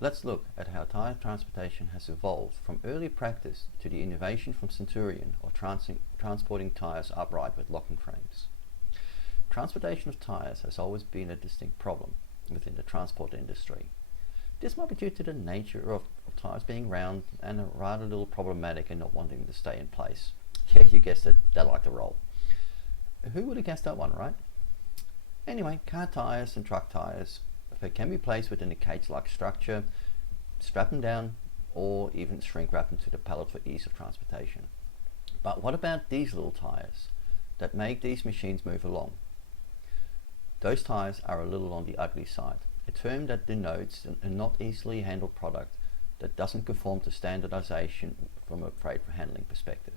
Let's look at how tyre transportation has evolved from early practice to the innovation from Centurion, or transporting tyres upright with locking frames. Transportation of tyres has always been a distinct problem within the transport industry. This might be due to the nature of tyres being round and rather little problematic and not wanting to stay in place. Yeah, you guessed it, they like to roll. Who would have guessed that one, right? Anyway, car tyres and truck tyres can be placed within a cage-like structure, strap them down, or even shrink wrap them to the pallet for ease of transportation. But what about these little tyres that make these machines move along? Those tyres are a little on the ugly side, a term that denotes a not easily handled product that doesn't conform to standardization from a freight handling perspective.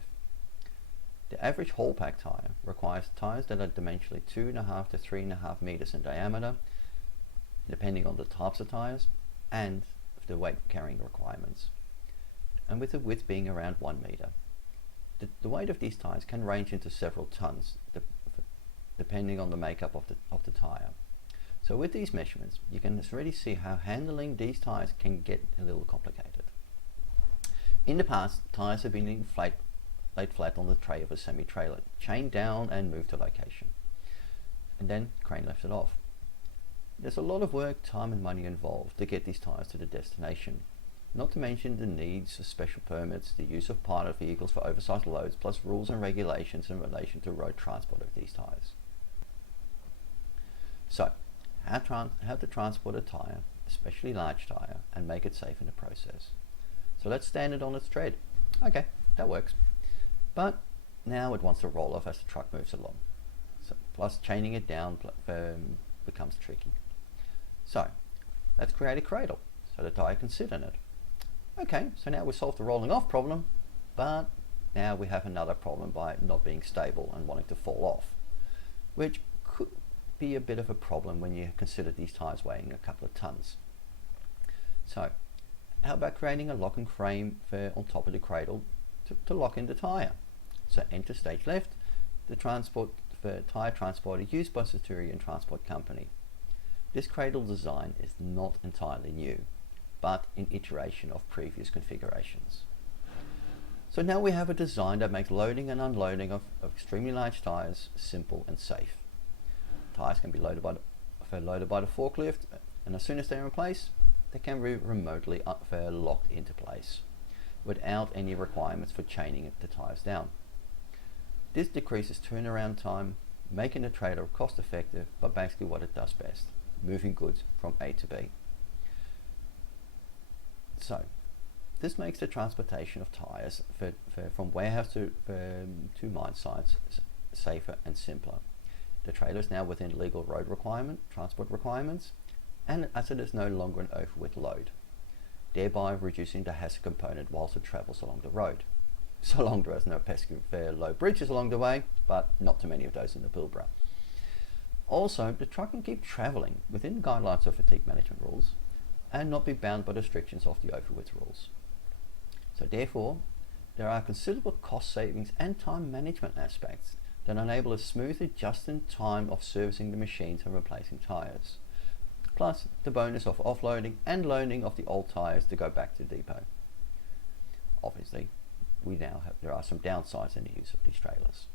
The average haul pack tyre requires tyres that are dimensionally 2.5 to 3.5 meters in diameter, depending on the types of tyres and the weight carrying requirements, and with the width being around 1 meter. The weight of these tyres can range into several tons depending on the makeup of the tyre. So with these measurements, you can already see how handling these tyres can get a little complicated. In the past, tyres have been laid flat on the tray of a semi-trailer, chained down and moved to location, and then crane lifted off. There's a lot of work, time and money involved to get these tyres to the destination, not to mention the needs of special permits, the use of pilot vehicles for oversized loads, plus rules and regulations in relation to road transport of these tyres. So, how to transport a tyre, especially large tyre, and make it safe in the process. So let's stand it on its tread. Okay, that works. But now it wants to roll off as the truck moves along. So, plus chaining it down becomes tricky. So let's create a cradle so the tyre can sit in it. Okay, so now we solved the rolling off problem, but now we have another problem by not being stable and wanting to fall off, which could be a bit of a problem when you consider these tyres weighing a couple of tons. So how about creating a locking frame on top of the cradle to lock in the tyre? So enter stage left, the tyre transporter used by Centurion Transport Company. This cradle design is not entirely new, but in iteration of previous configurations. So now we have a design that makes loading and unloading of extremely large tyres simple and safe. Tyres can be loaded by the forklift, and as soon as they're in place, they can be remotely locked into place without any requirements for chaining the tyres down. This decreases turnaround time, making the trailer cost effective, but basically what it does best, moving goods from A to B. So this makes the transportation of tyres from warehouse to mine sites safer and simpler. The trailer is now within legal road transport requirements, and as it is no longer an overweight load, thereby reducing the hazard component whilst it travels along the road. So long there is no pesky low bridges along the way, but not too many of those in the Pilbara. Also, the truck can keep travelling within the guidelines of fatigue management rules and not be bound by the restrictions of the overwidth rules. So therefore, there are considerable cost savings and time management aspects that enable a smoother just-in-time of servicing the machines and replacing tyres, plus the bonus of offloading and loading of the old tyres to go back to the depot. Obviously, there are some downsides in the use of these trailers.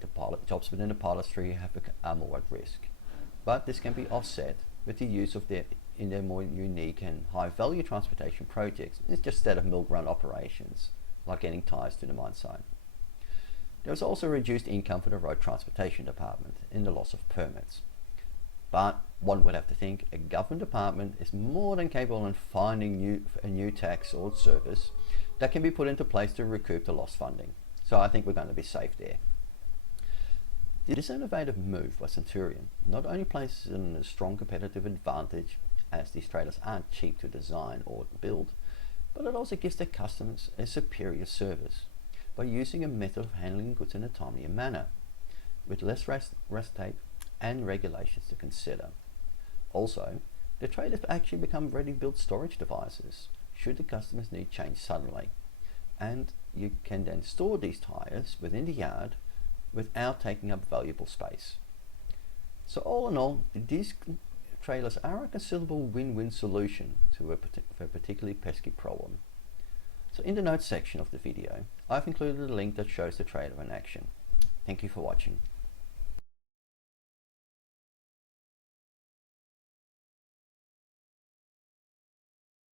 The pilot jobs within the pilot's tree are more at risk, but this can be offset with the use of in their more unique and high-value transportation projects instead of milk run operations, like getting tyres to the mine site. There is also reduced income for the road transportation department in the loss of permits. But one would have to think a government department is more than capable in finding a new tax or service that can be put into place to recoup the lost funding. So I think we're going to be safe there. This innovative move by Centurion not only places it in a strong competitive advantage, as these trailers aren't cheap to design or build, but it also gives their customers a superior service by using a method of handling goods in a timelier manner, with less red tape and regulations to consider. Also, the trailers actually become ready-built storage devices should the customers need change suddenly, and you can then store these tyres within the yard without taking up valuable space. So all in all, these trailers are a considerable win-win solution to for a particularly pesky problem. So in the notes section of the video, I've included a link that shows the trailer in action. Thank you for watching.